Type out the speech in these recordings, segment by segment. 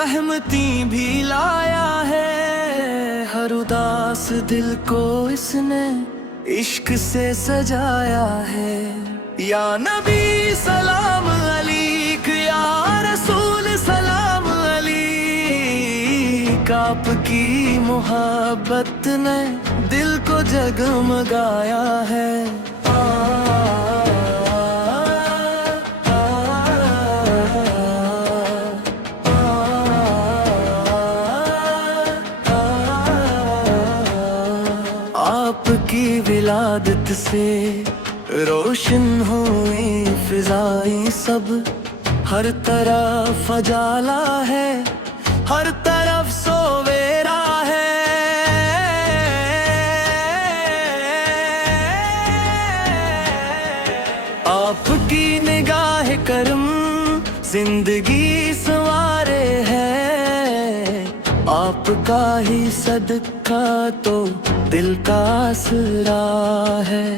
रहमती भी लाया है, हर उदास दिल को इसने इश्क से सजाया है। या नबी सलाम अलैक, या रसूल सलाम अलैक, आपकी मोहब्बत ने दिल को जगमगाया है। आपकी विलादत से रोशन हुई फिजाएं सब, हर तरफ उजाला है, हर तरफ सवेरा है। आपकी निगाह करम जिंदगी संवारे है, आपका ही सदका तो दिल का आसरा है।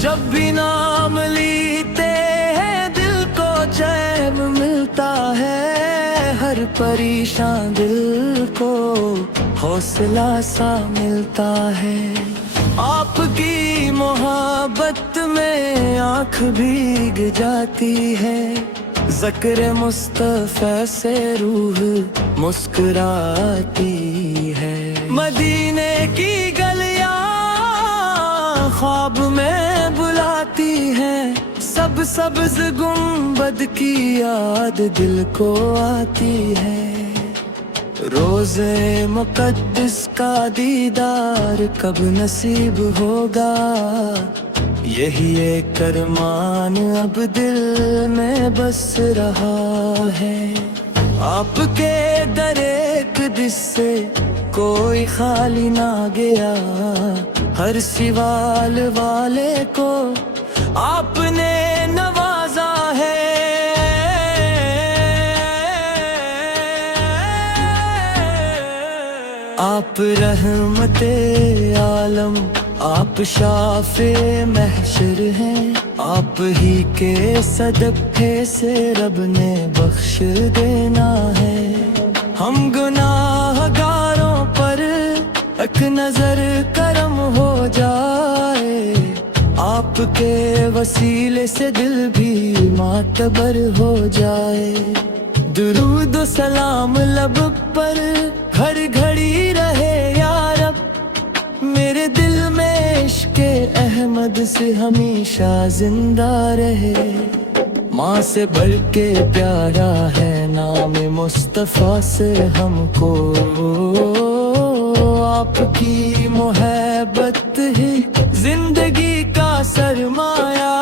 जब भी नाम लेते हैं दिल को चैन मिलता है, हर परेशान दिल को हौसला सा मिलता है। आपकी मोहब्बत में आँख भीग जाती है, ज़िक्र मुस्तफ़ा से रूह मुस्कुराती है। मदीने की गलियां ख्वाब में बुलाती हैं, सब सब्ज़ गुंबद की याद दिल को आती है। रोज़े मुक़द्दस का दीदार कब नसीब होगा, यही एक अरमान अब दिल में बस रहा है। आपके दर एक दिस से कोई खाली ना गया, हर सवाल वाले को आपने नवाजा है। आप रहमते आलम, आप शाफे महशर हैं, आप ही के सदक़े से रब ने बख्श देना है। हम गुनाहगारों पर एक नजर करम हो जाए, आपके वसीले से दिल भी मातबर हो जाए। दुरूद व सलाम लब पर हर घड़ी रहे या रब, मेरे दिल में इश्क़े अहमद से हमेशा जिंदा रहे। माँ से बढ़ के प्यारा है नाम मुस्तफ़ा से हमको, आपकी मोहब्बत ही जिंदगी का सरमाया।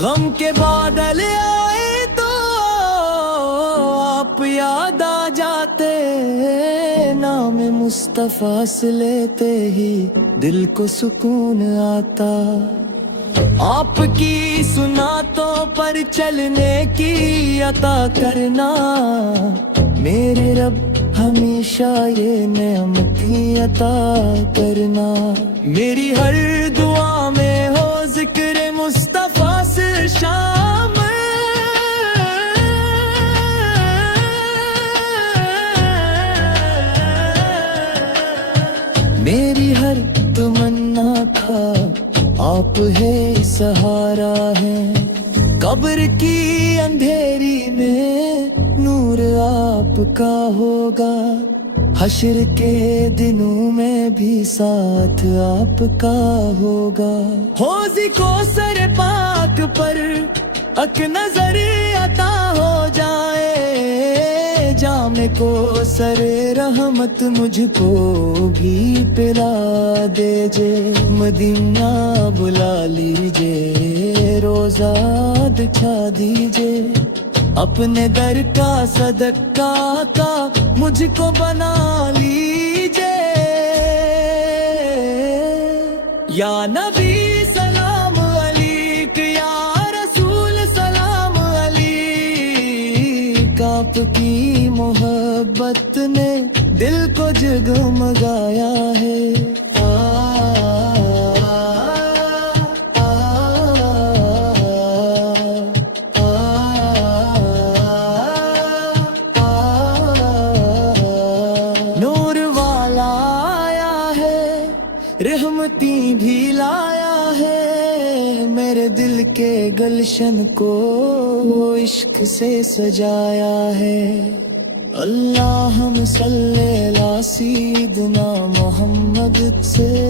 गम के बादल आए तो आप याद आ जाते, नाम मुस्तफ़ा से लेते ही दिल को सुकून आता। आपकी सुन्नतों पर चलने की अता करना, मेरे रब हमेशा ये नेमती अता करना। मेरी हर दुआ में हो जिक्र मुस्तफ़ा से शामिल, मेरी हर तमन्ना का आप है सहारा है। कब्र की अंधेरी में नूर आपका होगा, हश्र के दिनों में भी साथ आपका होगा। हौज़ को सर पाक पर अक नजर अता हो जाए, जामे को सर रहमत मुझको भी पिला देजे। मदीना बुला लीजिए, रोज़ा दिखा दीजिए, अपने दर का सदका का मुझको बना लीजिए। या नबी सलाम अलैक, या रसूल सलाम अलैक, आपकी मोहब्बत ने दिल को जगमगाया है। لایا ہے، میرے دل کے گلشن کو وہ عشق سے سجایا ہے۔ اللہم صلی علی سیدنا محمد سے